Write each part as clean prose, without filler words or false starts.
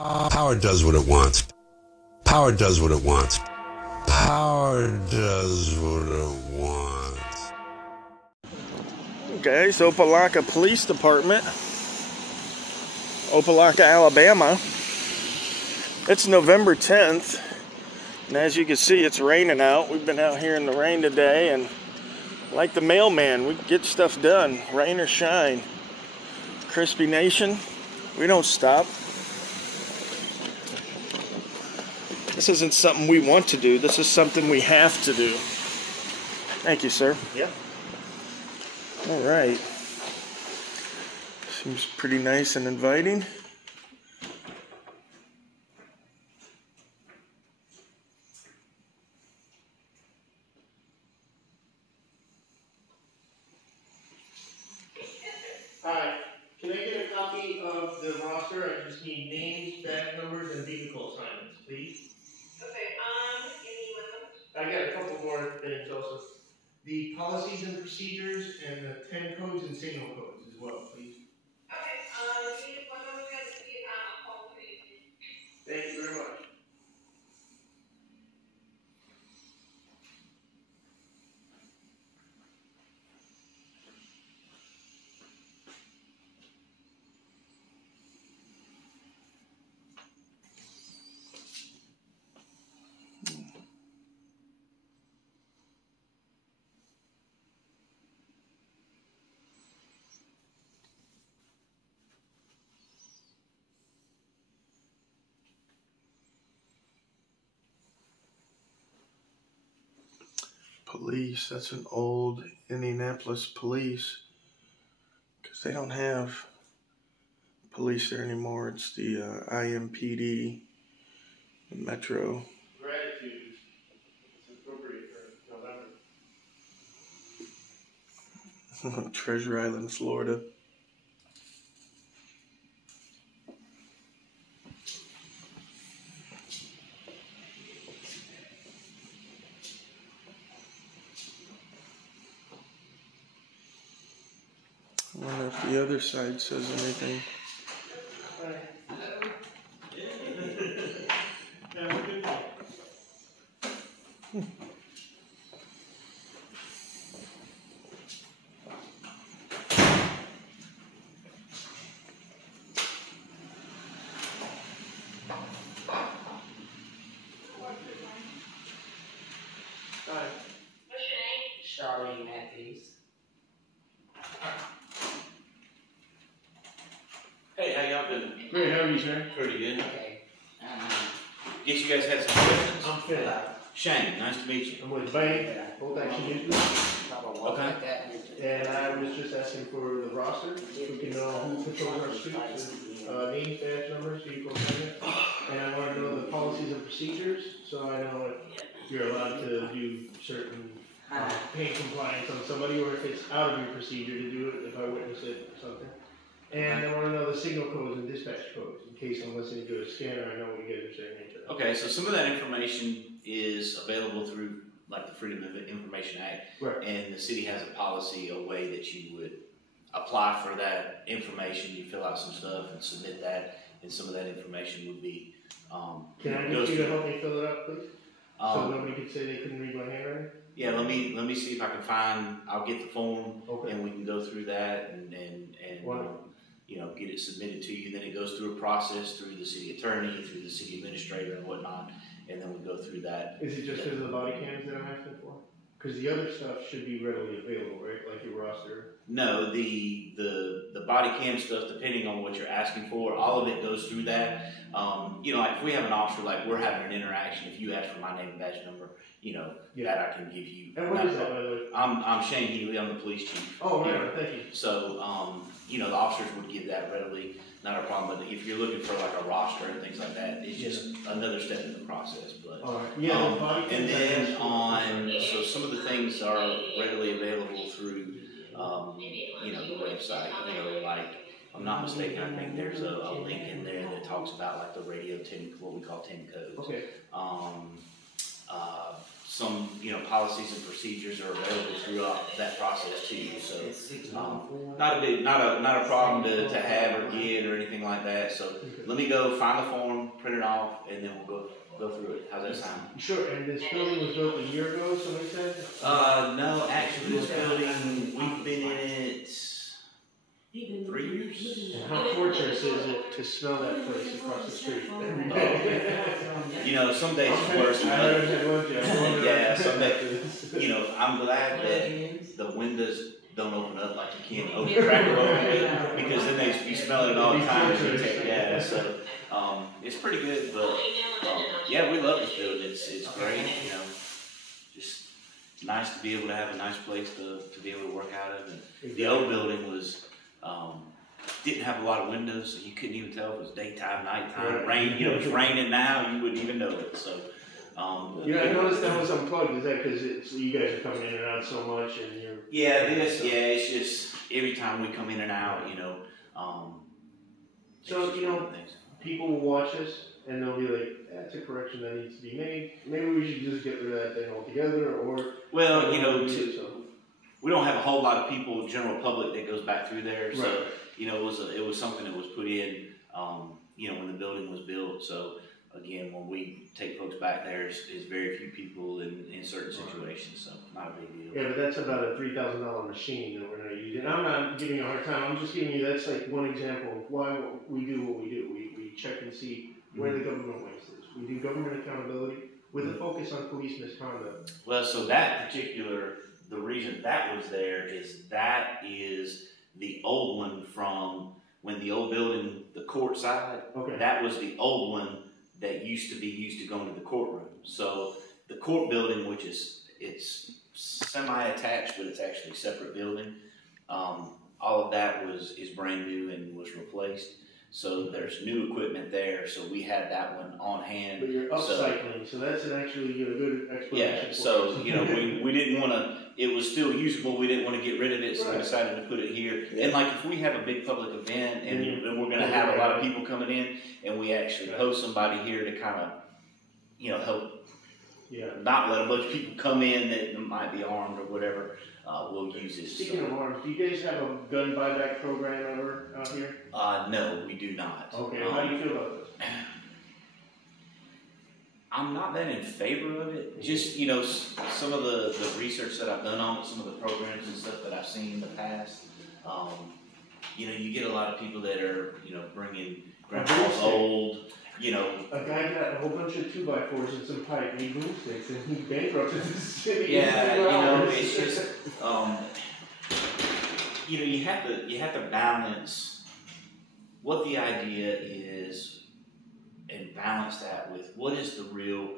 Power does what it wants. Power does what it wants. Power does what it wants. Okay, so Opelika Police Department, Opelika, Alabama. It's November 10th, and as you can see, it's raining out. We've been out here in the rain today, and like the mailman, we get stuff done, rain or shine. Crispy Nation, we don't stop. This isn't something we want to do. This is something we have to do. Thank you, sir. Yeah. All right. Seems pretty nice and inviting. Hi. Can I get a copy of the roster? I just need names, badge numbers, and vehicle assignments, please. Okay, give me 1 moment. I got a couple more things also. The policies and procedures and the 10 codes and signal codes as well, please. Okay, give me 1 moment. We have to see a call for you. Thank you very much. Police, that's an old Indianapolis police, because they don't have police there anymore. It's the IMPD, the Metro. Gratitude. It's appropriate for November. Treasure Island, Florida. I wonder if the other side says anything. What's your name? Charlene Matthews. Hey, how y'all doing? Great, how are you, sir? Pretty good. Okay. Guess you guys had some questions? I'm Phil. Shane, nice to meet you. I'm with Bank, Both Action News. Okay. And I was just asking for the roster, so we can know who patrols our streets, names, badge numbers, vehicle assignments. And I want to know the policies and procedures, so I know if you're allowed to do certain pain compliance on somebody, or if it's out of your procedure to do it, if I witness it or something. And I want to know the signal codes and dispatch codes, in case I'm listening to a scanner, I know what you guys are saying. Okay, so some of that information is available through like the Freedom of Information Act. Right. And the city has a policy, a way that you would apply for that information. You fill out some stuff and submit that, and some of that information would be Can I get you to help me fill it out, please? So nobody could say they couldn't read my handwriting? Yeah, let me see if I can find. I'll get the form, Okay. and we can go through that and you know, get it submitted to you. Then it goes through a process through the city attorney, through the city administrator, and whatnot, and then we go through that. Is it just because of the body cams that I'm asking for? Because the other stuff should be readily available, right? Like your roster. No, the body cam stuff, depending on what you're asking for, all of it goes through that. You know, like if we have an officer, like we're having an interaction, if you ask for my name and badge number, you know, that I can give you. And what is that, by the way? I'm Shane Healy, I'm the police chief. Oh, right, thank you. So, you know, the officers would give that readily, not a problem. But if you're looking for like a roster and things like that, it's just another step in the process. But all right. Yeah, body and then so some of the things are readily available through, you know, the website. You know, like I'm not mistaken, I think there's a link in there that talks about like the radio 10, what we call 10 codes. Okay. some, policies and procedures are available throughout that process to you. So, not a problem to have or get or anything like that. So, let me go find the form, print it off, and then we'll go through it. How's that sound? Sure. And this building was built a year ago, somebody said? No, actually, this building, we've been in it 3 years. And how torturous is it to smell that place across the street? Some days it's worse than others. Yeah, some days, I'm glad that the windows don't open up like you can't open crack them open, because then they be smelling it all the time. Yeah, so it's pretty good, but yeah, we love this building. It's great, just nice to be able to have a nice place to be able to work out of. And the old building was didn't have a lot of windows, so you couldn't even tell if it was daytime, nighttime, rain. It's raining now, you wouldn't even know it. So, I noticed that was unplugged. Is that because you guys are coming in and out so much, and you're? It's just every time we come in and out, So people will watch us and they'll be like, "That's a correction that needs to be made. Maybe we should just get rid of that thing altogether." Or we don't have a whole lot of people, general public, that goes back through there. So, right. It was something that was put in, when the building was built. So, again, when we take folks back there, it's very few people in certain situations. So, not a big deal. Yeah, but that's about a $3,000 machine that we're not using. I'm not giving you a hard time. I'm just giving you, that's like one example of why we do what we do. We check and see where the government waste is. We do government accountability with a focus on police misconduct. Well, so the reason that was there is that is the old one from when the old building, the court side, that was the old one that used to be used to go into the courtroom. So the court building, which it's semi-attached, but it's actually a separate building, all of that is brand new and was replaced. So there's new equipment there, so we had that one on hand. But you're upcycling, so that's actually a good explanation. Yeah, so we didn't want to. It was still usable. We didn't want to get rid of it, so we decided to put it here. Yeah. And if we have a big public event and we're going to have a lot of people coming in, and we actually post somebody here to kind of, help. Yeah. Not let a bunch of people come in that might be armed or whatever. We'll use it. Speaking of arms, do you guys have a gun buyback program ever out here? No, we do not. Okay, how do you feel about this? I'm not that in favor of it. Just, some of the research that I've done on it, some of the programs and stuff that I've seen in the past, you get a lot of people that are, bringing grandpa's old, A guy got a whole bunch of 2x4s and some pipe, made boomsticks, and he bankrupted the city. Yeah, it's just, you have to balance what the idea is and balance that with what is the real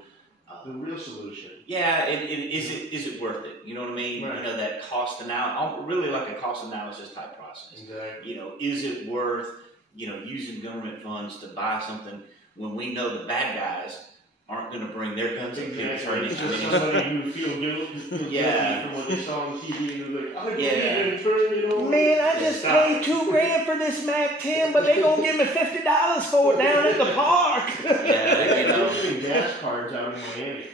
solution. Yeah, and is it worth it? You know what I mean? Right. That cost analysis, really like a cost analysis type process. Exactly. Is it worth, using government funds to buy something when we know the bad guys aren't going to bring their guns and Exactly. It's just somebody who feel guilty from what they saw on TV and they're like, Man, I just paid $2,000 for this Mac 10, but they gonna give me $50 for it down at the park. Gas cards out in Miami.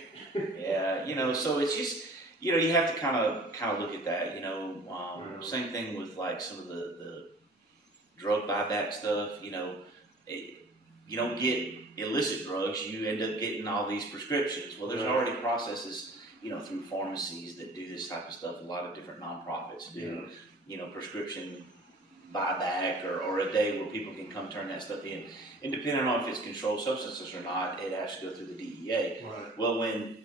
Yeah, so it's just, you have to kind of look at that. Same thing with some of the drug buyback stuff. You don't get illicit drugs, you end up getting all these prescriptions. Well, there's already processes, through pharmacies that do this type of stuff. A lot of different nonprofits do, prescription buyback or a day where people can come turn that stuff in. And depending on if it's controlled substances or not, it has to go through the DEA. Right. Well, if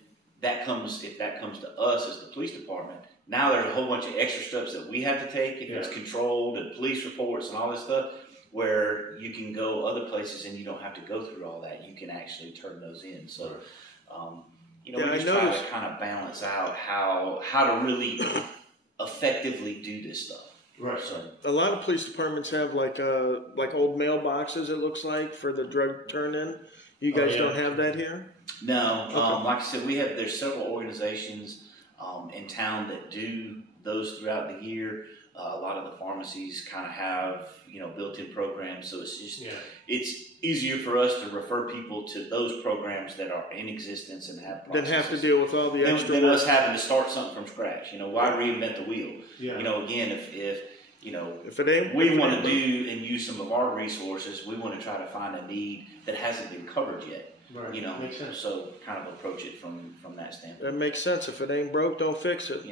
that comes to us as the police department, now there's a whole bunch of extra steps that we have to take if it's controlled and police reports and all this stuff, where you can go other places and you don't have to go through all that. You can actually turn those in. So, we just try to kind of balance out how to really effectively do this stuff. Right. So, a lot of police departments have like old mailboxes, it looks like, for the drug turn-in. You guys don't have that here? No. Okay. Like I said, there's several organizations in town that do those throughout the year. A lot of the pharmacies kind of have, built-in programs, so it's just it's easier for us to refer people to those programs that are in existence and have processes. Then have to deal with all the extra than us having to start something from scratch. Why reinvent the wheel? Yeah. Again, if it ain't, we want to do and use some of our resources, we want to try to find a need that hasn't been covered yet. Right. Makes sense. So kind of approach it from that standpoint. that makes sense. If it ain't broke, don't fix it.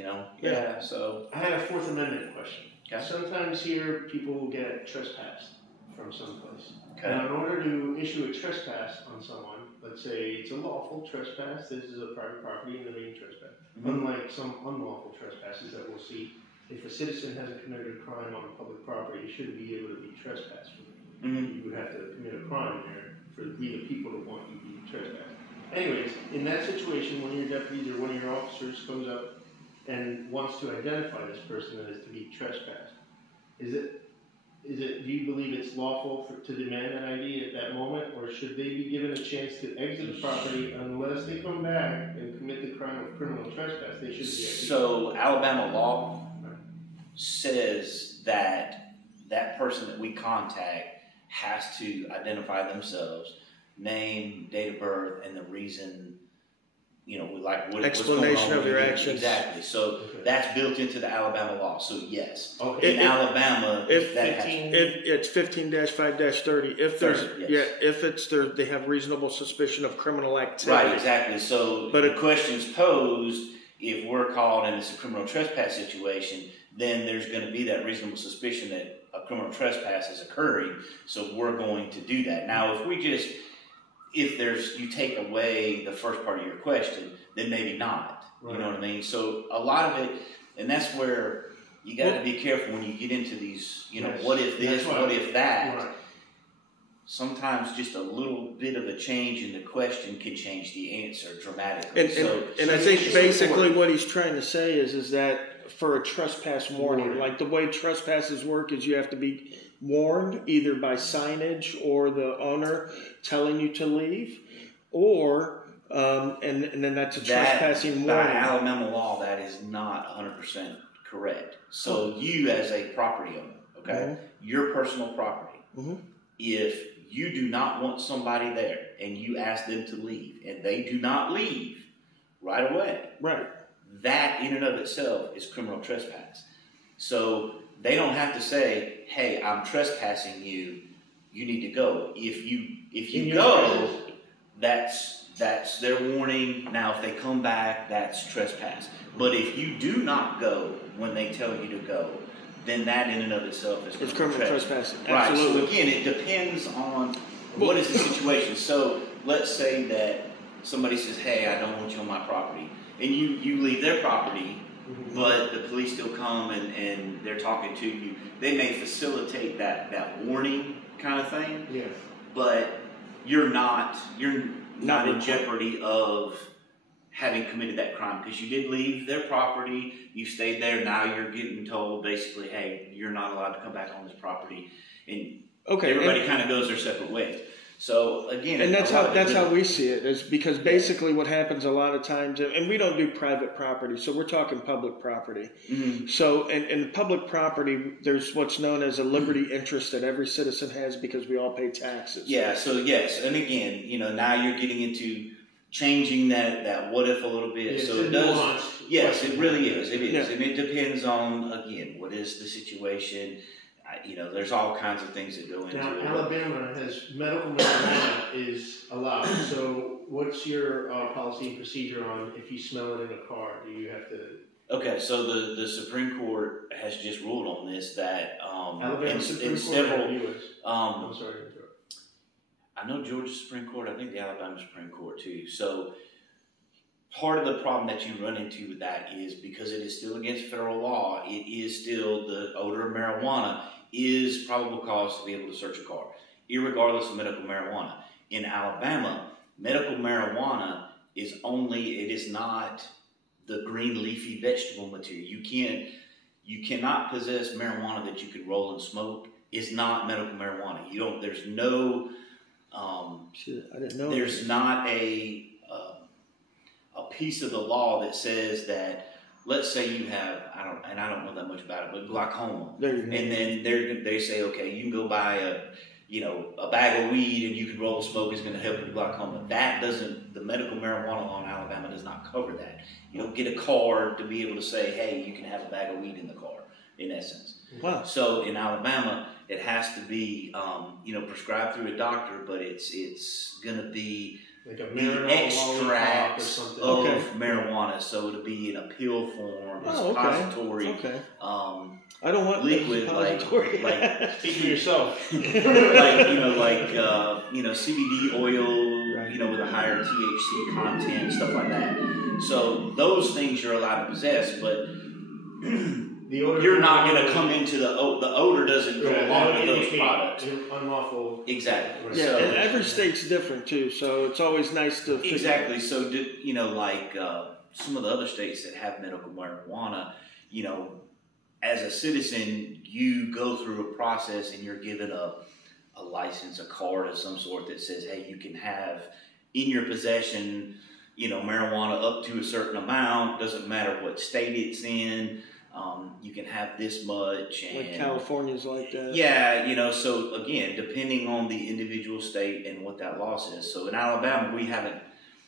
So I had a Fourth Amendment question. Okay. Sometimes here people will get trespassed from someplace. Okay. Now, in order to issue a trespass on someone, let's say it's a lawful trespass, this is a private property and they're being trespassed. Unlike some unlawful trespasses that we'll see, if a citizen hasn't committed a crime on public property, you shouldn't be able to be trespassed for it. You would have to commit a crime there for we the people to want you to be trespassed. Anyways, in that situation, one of your deputies or one of your officers comes up and wants to identify this person that is to be trespassed, do you believe it's lawful to demand an ID at that moment, or should they be given a chance to exit the property unless they come back and commit the crime of criminal trespass? They should be. So Alabama law says that that person that we contact has to identify themselves, name, date of birth, and the reason. Explanation of your actions. Exactly. So that's built into the Alabama law. So yes, in Alabama, if it's 15-5-30. If there's if it's there, they have reasonable suspicion of criminal activity. Right. Exactly. So, but the question's posed if we're called and it's a criminal trespass situation, then there's going to be that reasonable suspicion that a criminal trespass is occurring. So we're going to do that. Now, if you take away the first part of your question, then maybe not. Right. You know what I mean? So a lot of it, and that's where you got to be careful when you get into these, what if this, what if that. Right. Sometimes just a little bit of a change in the question can change the answer dramatically. And I think basically what he's trying to say is that for a trespass warning, like the way trespasses work is you have to be warned either by signage or the owner telling you to leave, or and then that's a trespassing warning. By Alabama law, that is not 100% correct. So you as a property owner, your personal property, if you do not want somebody there and you ask them to leave and they do not leave right away, that in and of itself is criminal trespass. So they don't have to say, "Hey, I'm trespassing you. You need to go." If you go, that's their warning. Now, if they come back, that's trespass. But if you do not go when they tell you to go, then that in and of itself is criminal trespass. Right. So again, it depends on what is the situation. So let's say that somebody says, "Hey, I don't want you on my property," and you leave their property. But the police still come and they're talking to you. They may facilitate that warning kind of thing. Yes. But you're not in jeopardy of having committed that crime because you did leave their property. You stayed there. Now you're getting told basically, "Hey, you're not allowed to come back on this property," and everybody kind of goes their separate ways. So again, and that's how we see it, is because basically what happens a lot of times, and we don't do private property, so we're talking public property. So in public property, there's what's known as a liberty interest that every citizen has because we all pay taxes. Yeah. So yes, and again, now you're getting into changing that what if a little bit. Yeah, so it does. Yes, it really is. It is, and it depends on again what is the situation. There's all kinds of things that go into it. Now, Alabama has medical marijuana is allowed. So, what's your policy and procedure on if you smell it in a car? Do you have to? Okay, so the Supreme Court has just ruled on this that Alabama Supreme Court several. I'm sorry to interrupt. I know Georgia Supreme Court. I think the Alabama Supreme Court too. So. Part of the problem that you run into with that is because it is still against federal law, it is still the odor of marijuana is probable cause to be able to search a car, irregardless of medical marijuana. In Alabama, medical marijuana it is not the green leafy vegetable material. You cannot possess marijuana that you could roll and smoke. It's not medical marijuana. There's no, I didn't know. There's not a piece of the law that says that let's say you have, I don't know that much about it, but glaucoma. There you go. And then they say, okay, you can go buy a bag of weed and you can roll smoke, it's going to help with glaucoma. The medical marijuana law in Alabama does not cover that. You don't get a card to be able to say, hey, you can have a bag of weed in the car, in essence. Wow. So in Alabama, it has to be, prescribed through a doctor, but it's going to be Like a the extracts or something. of marijuana. So it'll be in a pill form, a suppository, Okay. I don't want liquid, suppository. like Speak for yourself. CBD oil, with a higher THC content, stuff like that. So those things you're allowed to possess, but The odor you're not going to come into the odor doesn't go along with those products. Unlawful. Exactly. Right. Yeah, So, and every state's different too, so it's always nice to figure. Exactly. So, some of the other states that have medical marijuana, as a citizen, you go through a process and you're given a license, a card of some sort that says, hey, you can have in your possession, marijuana up to a certain amount. Doesn't matter what state it's in. You can have this much. And, Like California's like that. Yeah, so again, depending on the individual state and what that law says. So in Alabama, we haven't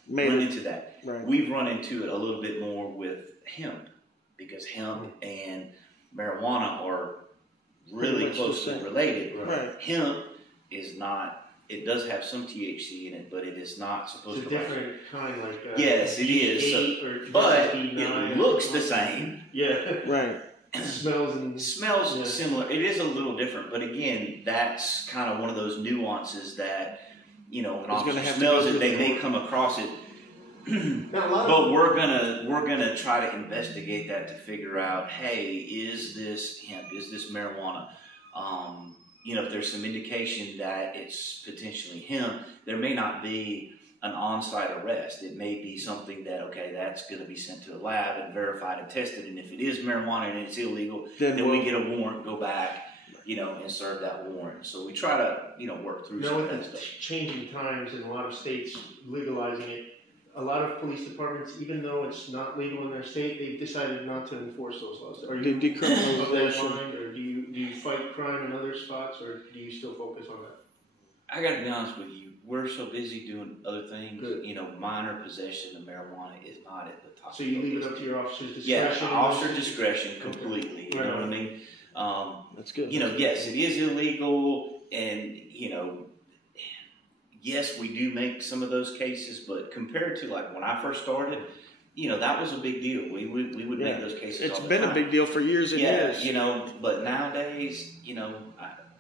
run into that. Right. We've run into it a little bit more with hemp, because hemp and marijuana are really closely related. Right. Hemp is not. It does have some THC in it, but it is not supposed It's to. a different kind, like yes, it is. So, but it looks the same. Yeah. Right. Smells similar. It is a little different, but again, that's kind of one of those nuances that an officer smells it, they may come across it. But we're gonna try to investigate that to figure out, hey, is this hemp? Is this marijuana? If there's some indication that it's potentially hemp, there may not be an on-site arrest. It may be something that, that's going to be sent to the lab and verified and tested. And if it is marijuana and it's illegal, then we get a warrant, go back, and serve that warrant. So we try to, work through some of that stuff. Changing times in a lot of states legalizing it, a lot of police departments, even though it's not legal in their state, they've decided not to enforce those laws. Are you decriminalization, of that mind, or do you fight crime in other spots, or do you still focus on that? I got to be honest with you. We're so busy doing other things. Good. Minor possession of marijuana is not at the top. So you leave it up to your officer's discretion? Yeah, officer discretion completely. You know what I mean? That's good. Yes, it is illegal, and yes, we do make some of those cases, but compared to like when I first started, that was a big deal. We would make those cases. It's all the been time. a big deal for years and years. But nowadays,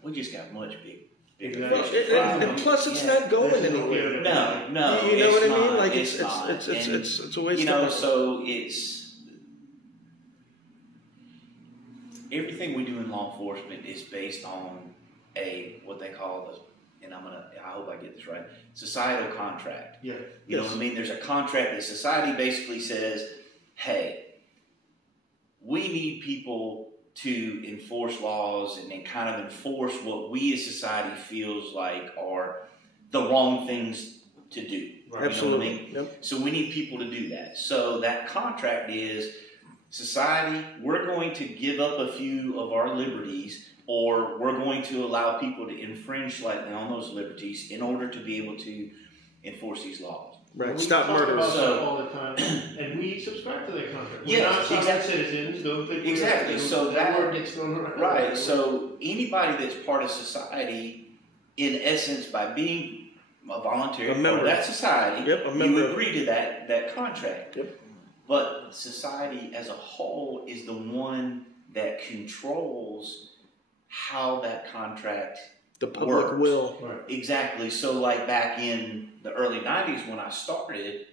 we just got much bigger. Exactly. And plus, it's not going anywhere. No. You know what I mean? Not. Like it's a waste of money. So it's everything we do in law enforcement is based on what they call I hope I get this right, societal contract. Yeah. You know what I mean? There's a contract that society basically says, hey, we need people to enforce laws and then kind of enforce what we as society feels like are the wrong things to do. Right. Absolutely. You know what I mean? Yep. So we need people to do that. So that contract is, society, we're going to give up a few of our liberties, or we're going to allow people to infringe slightly on those liberties in order to be able to enforce these laws. Right. We Stop talk murder. about that all the time, and we subscribe to that contract. We're not sovereign citizens. Don't think Exactly. So that word gets thrown around. Right. So anybody that's part of society, in essence, by being a voluntary part of that society, you agree to that contract. Yep. But society as a whole is the one that controls how that contract the public will. Right. Exactly. So like back in the early 90s when I started,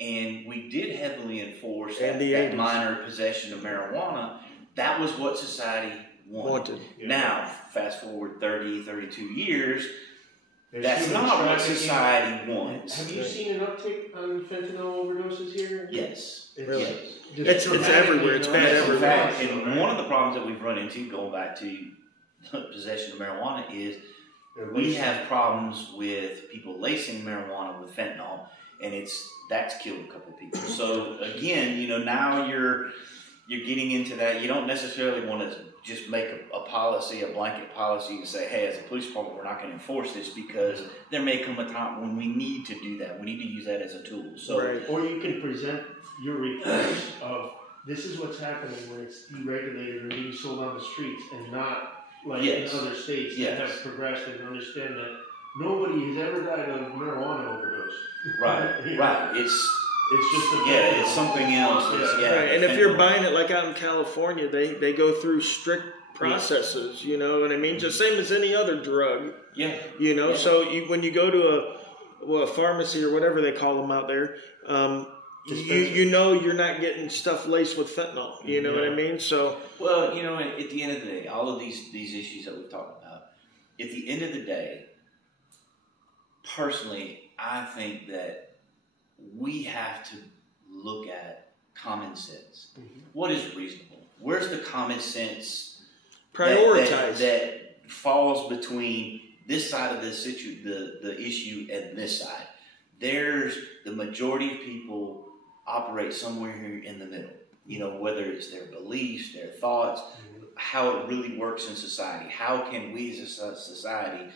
and we did heavily enforce that minor possession of marijuana, that was what society wanted. Yeah. Now, fast forward 30, 32 years, that's not what society wants. Have you seen an uptick on fentanyl overdoses here? Yes. Really? It's everywhere. It's bad everywhere. And one of the problems that we've run into, going back to possession of marijuana, is we have problems with people lacing marijuana with fentanyl and that's killed a couple of people. So again, now you're getting into that. You don't necessarily want to just make a policy, a blanket policy, and say, hey, as a police department, we're not going to enforce this, because there may come a time when we need to do that. We need to use that as a tool. So, Right. Or you can present your reports of this is what's happening when it's deregulated or being sold on the streets, and not like Yes. in other states Yes. that have progressed and understand that nobody has ever died of marijuana overdose. right, right. It's just a It's something else. Right. And if you're buying it like out in California, they go through strict processes, you know what I mean? Just same as any other drug. Yeah. So when you go to a pharmacy or whatever they call them out there, you're not getting stuff laced with fentanyl. You know what I mean? So well, at the end of the day, all of these issues that we've talked about, at the end of the day, personally, I think that we have to look at common sense. Mm-hmm. What is reasonable? Where's the common sense prioritize that falls between this side of this the issue and this side? There's the majority of people operate somewhere here in the middle. Whether it's their beliefs, their thoughts, how it really works in society. How can we as a society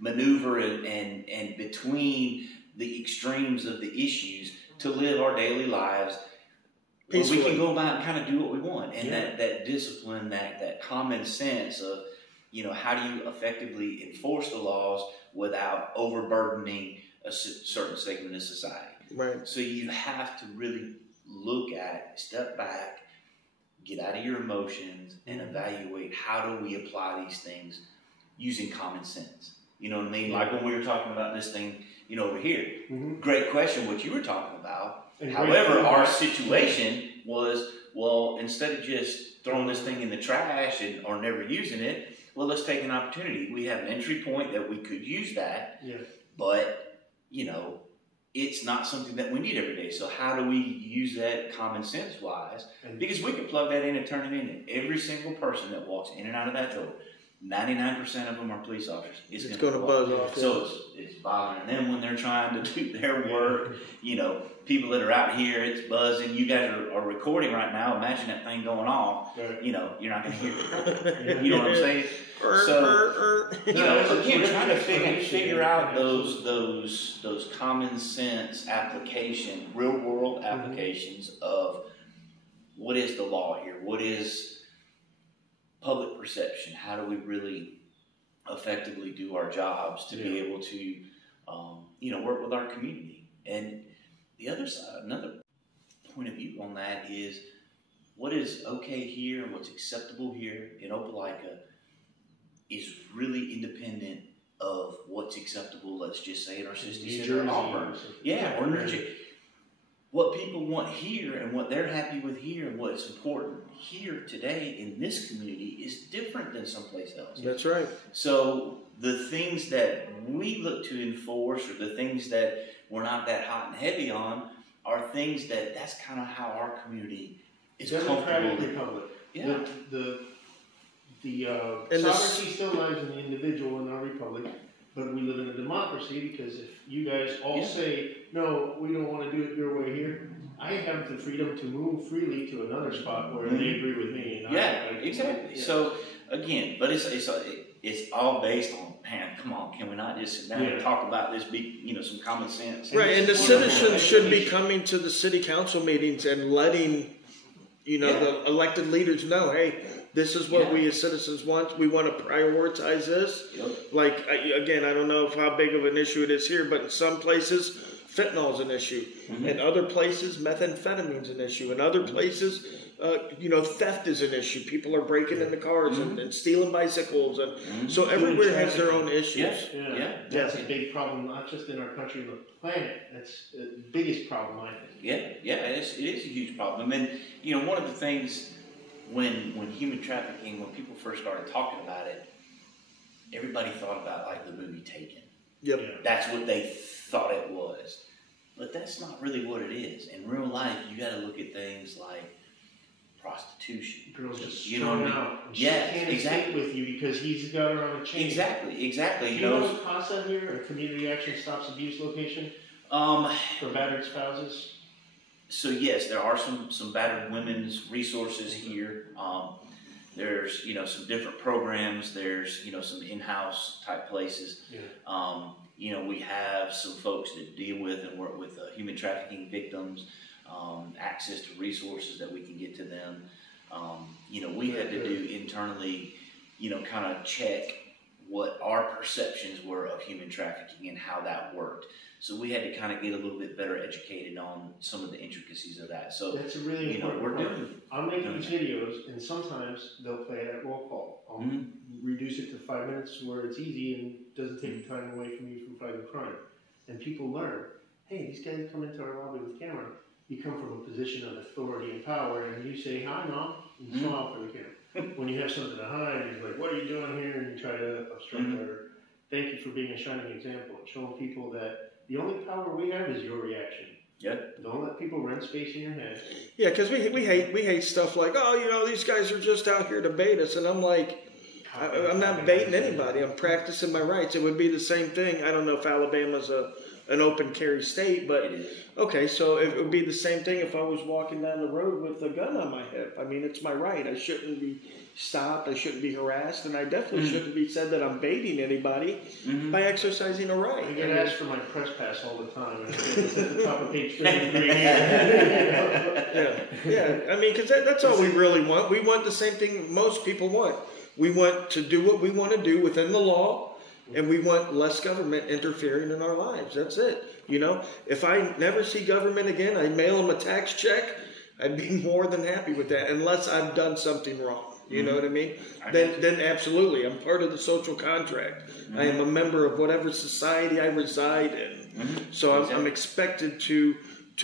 maneuver and between the extremes of the issues to live our daily lives where we can go about and kind of do what we want. And that discipline, that common sense of, how do you effectively enforce the laws without overburdening a certain segment of society. Right. So you have to really look at, step back, get out of your emotions, and evaluate how do we apply these things using common sense. You know what I mean? Like when we were talking about this thing, over here. Mm-hmm. Great question, what you were talking about. And however, our situation was, well, instead of just throwing this thing in the trash or never using it, well, let's take an opportunity. We have an entry point that we could use that, but, it's not something that we need every day. So how do we use that common sense wise? Because we can plug that in and turn it in. And every single person that walks in and out of that door, 99% of them are police officers. It's going to buzz off. So it's bothering them when they're trying to do their work. People that are out here, it's buzzing. You guys are recording right now. Imagine that thing going off. You're not going to hear it. You know what I'm saying? So, again, trying to figure out those common sense application, real world applications of what is the law here? What is public perception? How do we really effectively do our jobs to be able to, work with our community? And the other side, another point of view on that is what is okay here and what's acceptable here in Opelika is really independent of what's acceptable, let's just say, in our sister center in Auburn. Or New Jersey. What people want here and what they're happy with here and what's important here today in this community is different than someplace else. That's right. So the things that we look to enforce or the things that we're not that hot and heavy on are things that's kind of how our community is Democratic Republic. Yeah. The sovereignty still lies in the individual in our republic, but we live in a democracy because if you guys all say, no, we don't want to do it your way here, I have the freedom to move freely to another spot where they agree with me. And exactly. So, again, but it's all based on, man, come on, can we not just sit down and talk about this, some common sense? Right, and the citizens should be coming to the city council meetings and letting, the elected leaders know, hey, this is what we as citizens want. We want to prioritize this. Like, again, I don't know how big of an issue it is here, but in some places, fentanyl is an issue. In other places, methamphetamine is an issue. In other places, theft is an issue. People are breaking into cars and stealing bicycles. And so everywhere has their own issues. That's a big problem, not just in our country, but the planet. That's the biggest problem, I think. It is a huge problem. And, one of the things when human trafficking, when people first started talking about it, everybody thought about like the movie Taken. That's what they thought it was. But that's not really what it is. In real life, you got to look at things like prostitution. Girls just thrown out. She can't escape with you because he's got her on a chain. Exactly. Do you know CASA here, a Community Action Stops Abuse location? For battered spouses? So yes, there are some battered women's resources here. There's some different programs. There's some in-house type places. Yeah. We have some folks that deal with and work with human trafficking victims. Access to resources that we can get to them. We had to do internally, kind of check what our perceptions were of human trafficking and how that worked. So we had to kind of get a little bit better educated on some of the intricacies of that. So that's a really important we're part. doing. I'll make these videos, and sometimes they'll play it at roll call. I'll reduce it to 5 minutes where it's easy and doesn't take time away from you from fighting crime. And people learn, hey, these guys come into our lobby with camera. You come from a position of authority and power, and you say, hi, Mom, and smile for the camera. When you have something to hide, you're like, what are you doing here? And you try to obstruct our, thank you for being a shining example and showing people that the only power we have is your reaction. Yeah. Don't let people rent space in your head. Yeah, because we hate stuff like, oh, these guys are just out here to bait us. And I'm like, I'm not baiting anybody. I'm practicing my rights. It would be the same thing. I don't know if Alabama's an open carry state, but okay, so it would be the same thing if I was walking down the road with a gun on my hip. I mean, it's my right. I shouldn't be stopped. I shouldn't be harassed, and I definitely shouldn't be said that I'm baiting anybody by exercising a right. I get asked for my press pass all the time, and it's at the top of page 33. Yeah. I mean, because that's all we really want. We want the same thing most people want. We want to do what we want to do within the law. And we want less government interfering in our lives. That's it. If I never see government again, I mail them a tax check, I'd be more than happy with that, unless I've done something wrong. You know what I mean? Then absolutely, I'm part of the social contract. I am a member of whatever society I reside in. So I'm expected to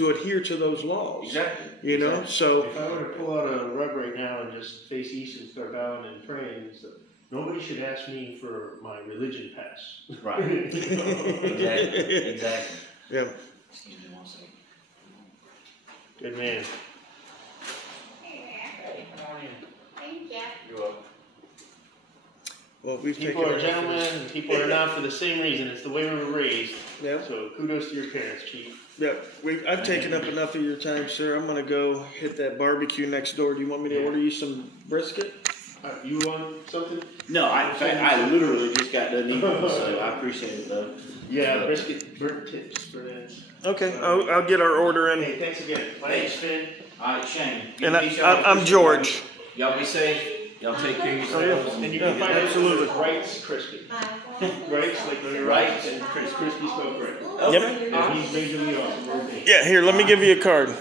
adhere to those laws. Exactly. So if I were to pull out a rug right now and just face east and start bowing and praying and stuff, nobody should ask me for my religion pass. Right. Exactly. Yeah. Excuse me one second. Good man. Hey, thank you. You're welcome. Well, we've People taken are gentlemen, and people are not for the same reason. It's the way we were raised. Yeah. So kudos to your parents, Chief. Yeah, I've taken up enough of your time, sir. I'm gonna go hit that barbecue next door. Do you want me to order you some brisket? You want something? No, I literally just got done eating, so I appreciate it though. Yeah, brisket, burnt tips for that. Okay, I'll get our order in. Hey, thanks again. My name's Finn. All right, Shane. And I'm George. Y'all be safe. Y'all take care of yourselves. And you can find absolutely. it Wright's Crispy. Wright's like when you're Wright's and crispy spelled correct. Yep. And he's majorly awesome. Yeah, here, let me give you a card.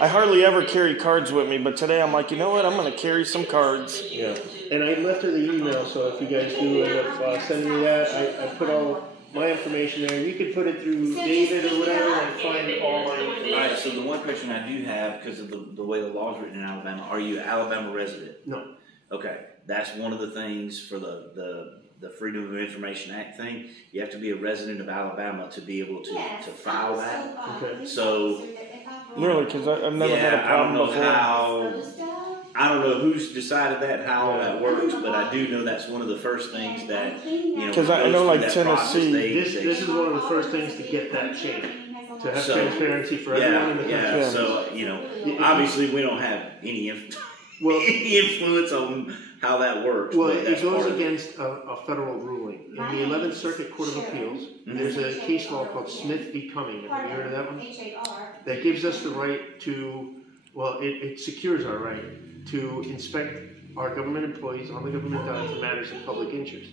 I hardly ever carry cards with me, but today I'm like, you know what? I'm going to carry some cards. Yeah. And I left her the email, so if you guys do end up sending me that, I put all my information there. You could put it through David or whatever and find all my information. All right, so the one question I do have, because of the way the law is written in Alabama, are you an Alabama resident? No. Okay, that's one of the things for the Freedom of Information Act thing. You have to be a resident of Alabama to be able to file that. Okay. So, Really? Because I've never had a problem before. I don't know who's decided that, how that works, but I do know that's one of the first things that, Because I know, like, Tennessee. This is one of the first things to get that change. To have transparency for everyone in the country. Yeah, so, obviously we don't have any influence on how that works. Well, but it goes against a federal ruling. In the 11th Circuit Court of Appeals, there's a case law called Smith v. Cumming. Have you heard of that one? That gives us the right to, it secures our right to inspect our government employees on the government dime for matters of public interest.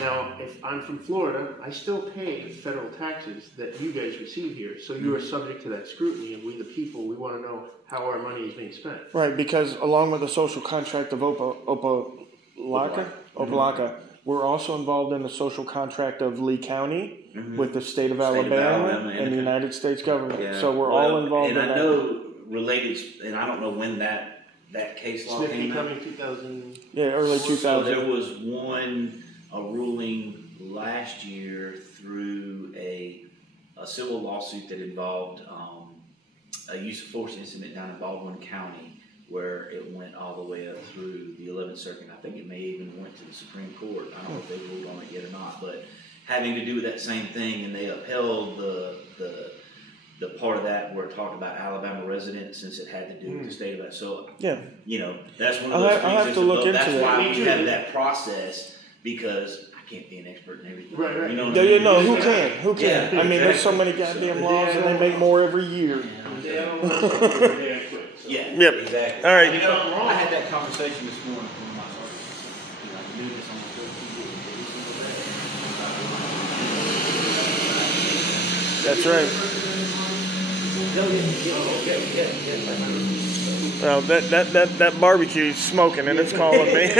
Now, if I'm from Florida, I still pay federal taxes that you guys receive here, so you are subject to that scrutiny, and we the people, we want to know how our money is being spent. Right, because along with the social contract of Opelika, we're also involved in the social contract of Lee County with the state of Alabama and the United States government. Yeah. So we're all involved in that. And I know related, and I don't know when that case law Smith v. came out. Cumming 2000. Yeah, early 2000. So there was a ruling last year through a civil lawsuit that involved a use of force incident down in Baldwin County, where it went all the way up through the 11th Circuit. I think it may even went to the Supreme Court. I don't know if they ruled on it yet or not, but having to do with that same thing, and they upheld the part of that where it talked about Alabama residents, since it had to do with the state of that. So Yeah. you know, that's one of those things. I'll have to look into that's that. why Me we too. have that process, because I can't be an expert in everything. Right, right. You know what Yeah, I mean? no, who can? Who can? Yeah, I mean, there's so exactly. many goddamn laws, and they make more every year. They don't want to do it very quick. So. Yeah. Yep. Exactly. All right. You know, I had that conversation this morning with my sergeant. You know, I've been doing this almost 13 years. That's right. Well, that barbecue's smoking, and it's calling me.